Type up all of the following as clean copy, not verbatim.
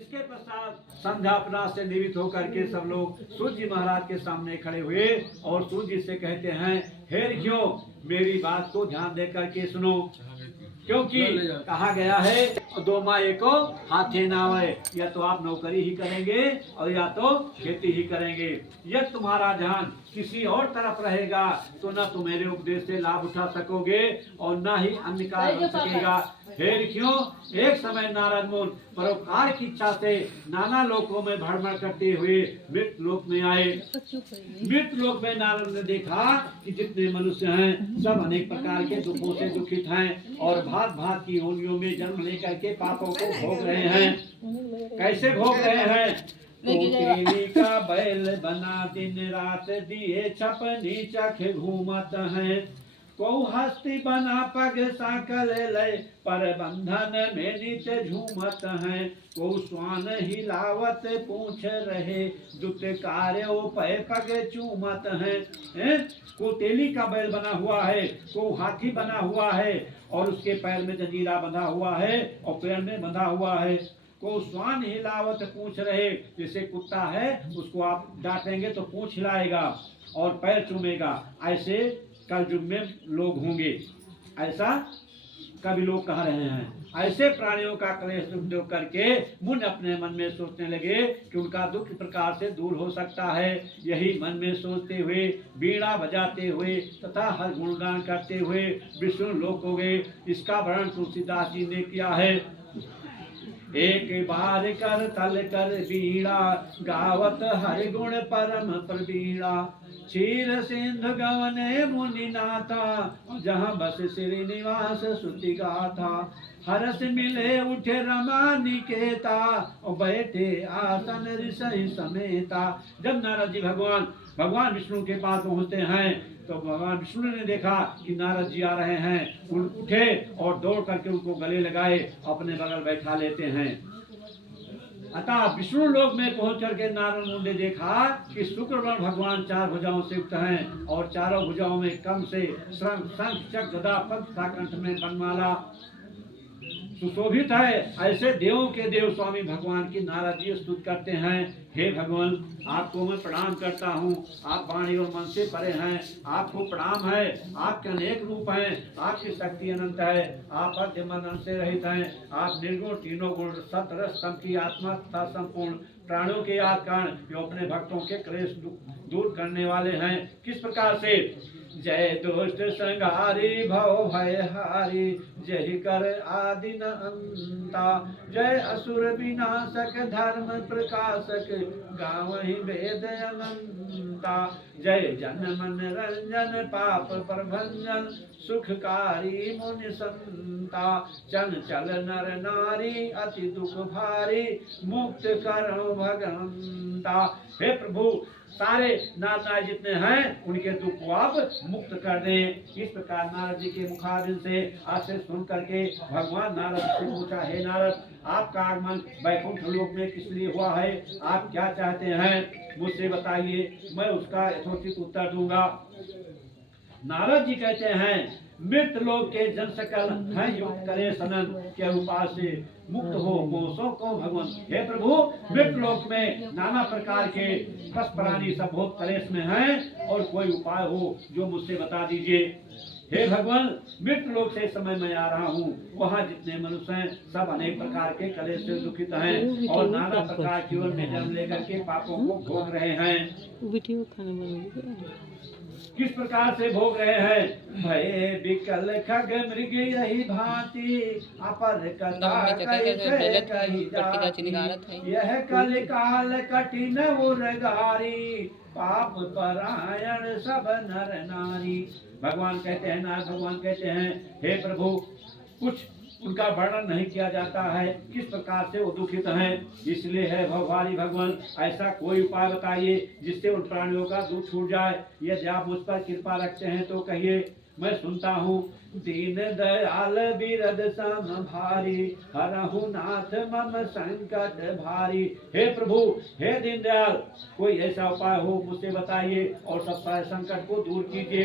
इसके पश्चात संध्या अपना से निवृत्त होकर के सब लोग सूर्य जी महाराज के सामने खड़े हुए और सूर्य जी से कहते हैं, हे ऋषियों, मेरी बात को ध्यान देकर के सुनो, क्योंकि कहा गया है दो माँ एको हाथे नावे, या तो आप नौकरी ही करेंगे और या तो खेती ही करेंगे। यह तुम्हारा ध्यान किसी और तरफ रहेगा तो न तुम मेरे उपदेश से लाभ उठा सकोगे और न ही अन्य कार्य बन सकेगा। हे ऋषियों, एक समय नारद मुनि परोपकार की इच्छा से नाना लोकों में भ्रमण करते हुए मृत लोक में आए। मृत लोक में नारद ने देखा कि जितने मनुष्य हैं सब अनेक प्रकार के दुखों से दुखित हैं और भांत भांत की योनियों में जन्म लेकर के पापों को भोग रहे हैं। कैसे भोग रहे हैं? कोकिली का बैल बना दिन रात दिए छपनी चख घूमत हैं, को हस्ती बना पग साकल लय पर बंधन में नीचे झूमत हैं, को स्वान हिलावत पूछ रहे दुत कार्य पै पग चूमत हैं। को तेली का बैल बना हुआ है, को हाथी बना हुआ है और उसके पैर में जंजीरा बंधा हुआ है और पैर में बंधा हुआ है, को स्वान हिलावत पूछ रहे, जैसे कुत्ता है उसको आप डांटेंगे तो पूंछ हिलाएगा और पैर चूमेगा। ऐसे कल युग में लोग होंगे, ऐसा कभी लोग कह रहे हैं। ऐसे प्राणियों का क्लेश उद्योग करके मुनि अपने मन में सोचने लगे कि उनका दुख प्रकार से दूर हो सकता है। यही मन में सोचते हुए बीड़ा बजाते हुए तथा हर गुणगान करते हुए विष्णु लोक हो गए। इसका वर्णन तुलसीदास जी ने किया है। एक बार कर तल कर बीड़ा गावत हरि गुण परम प्रवीणा, क्षीर सिंधु गवने मुनि नाथा जहाँ बस श्रीनिवास सुति गाथा, हरस मिले उठे रमा निकेता और बैठे आसन ऋषि समेता। जब नारद जी भगवान विष्णु के पास पहुँचते हैं तो भगवान विष्णु ने देखा कि नारद जी आ रहे हैं, उठे और दौड़ करके उनको गले लगाए, अपने बगल बैठा लेते हैं। अतः विष्णु लोक में पहुंच करके नारद मुनि ने देखा कि शुक्रवर्ण भगवान चार भुजाओं से युक्त हैं और चारों भुजाओं में कम से शंख चक्र गदा पद्म कंठ में बनमाला सुशोभित है। ऐसे देवों के देव स्वामी भगवान की नारद जी स्तुति करते हैं। हे भगवान, आपको मैं प्रणाम करता हूँ, आप वाणी और मन से परे हैं, आपको प्रणाम है। आपके अनेक रूप हैं, आपकी शक्ति अनंत है, आप मध्य मन से रहित हैं, आप निर्गुण तीनों गुण सतरस तम की आत्मा तथा संपूर्ण प्राणों के आकार जो अपने भक्तों के क्लेश दूर करने वाले हैं। किस प्रकार से? जय दुष्ट संहारी भव भयहारी, जय कर आदि न अंता, जय असुर विनाशक धर्म प्रकाशक, गावहि वेद अनंता, जय जन मन रंजन पाप प्रभंजन, सुखकारी मुनि संता, चंचल नर नारी अति दुख भारी, मुक्त करो भगवंता। हे प्रभु, सारे नाथ नारायण जितने हैं उनके दुख को आप मुक्त कर दें। इस प्रकार नारद जी के मुखारबिंद से आश्रय सुन करके भगवान नारद से पूछा, हे नारद, आपका आगमन वैकुंठ लोक में किस लिए हुआ है? आप क्या चाहते हैं? मुझसे बताइए, मैं उसका यथोचित उत्तर दूंगा। नारद जी कहते हैं, मृत लोक के जन सकल है युक्त करे सनन, के उपाय से मुक्त हो मोसो को भगवान। हे प्रभु, मृत लोक में नाना प्रकार के पशु प्राणी सब बहुत क्लेश में हैं और कोई उपाय हो जो मुझसे बता दीजिए। हे भगवान, मृत लोक से समय मैं आ रहा हूँ, वहाँ जितने मनुष्य हैं सब अनेक प्रकार के क्लेश से दुखित हैं और नाना प्रकार की ओर में जन्म लेकर के पापों को भोग रहे हैं। किस प्रकार से भोग रहे हैं? भय विकल खग मृग यही भांति, अपर कथा कैसे कही जाती, यह कल काल कठिन उर्गारी, पाप परायण सब नर नारी। भगवान कहते हैं, नारद भगवान कहते हैं, हे प्रभु, कुछ उनका वर्णन नहीं किया जाता है, किस प्रकार से वो दुखित हैं, इसलिए है भगवानी भगवान, ऐसा कोई उपाय बताइए जिससे उन प्राणियों का दुख छूट जाए। यदि आप मुझ पर कृपा रखते हैं तो कहिए, मैं सुनता हूँ। दीन दयाल बिरद सम भारी, हरहु नाथ मम संकट भारी। हे प्रभु, हे दीन दयाल, कोई ऐसा उपाय हो मुझसे बताइए और सब सारे संकट को दूर कीजिए।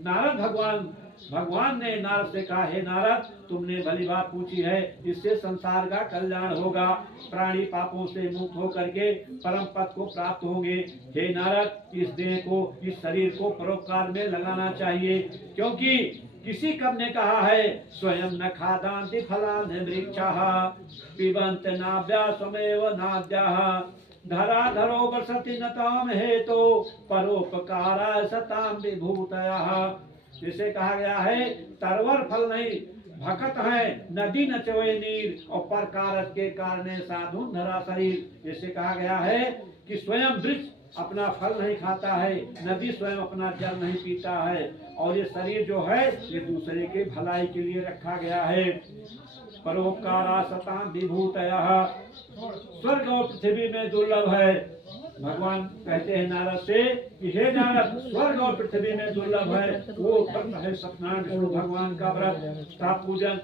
नारद भगवान भगवान ने नारद से कहा, हे नारद, तुमने भली बात पूछी है, इससे संसार का कल्याण होगा, प्राणी पापों से मुक्त होकर के परम पद को प्राप्त होंगे। हे नारद, इस देह को, इस शरीर को परोपकार में लगाना चाहिए, क्योंकि किसी कब ने कहा है, स्वयं न खादान्ति फलानि वृक्षाः पिबन्त नाभ्या स्वमेव नाद्याः धराधरो वर्षति न ताम हेतो परोपकाराय सताम विभूतयः। जिसे कहा गया है, तरवर फल नहीं भकत है, नदी न चोए नीर, और पर कारक के कारण साधु धरा शरीर। जिसे कहा गया है कि स्वयं वृक्ष अपना फल नहीं खाता है, नदी स्वयं अपना जल नहीं पीता है, और ये शरीर जो है ये दूसरे के भलाई के लिए रखा गया है। परोपकारा सताम विभूतयः, स्वर्ग और पृथ्वी में दुर्लभ है। भगवान कहते हैं नारद से कि हे नारद, स्वर्ग और पृथ्वी में दुर्लभ है वो व्रत है सत्यनारायण विष्णु भगवान का व्रत, तप पूजन।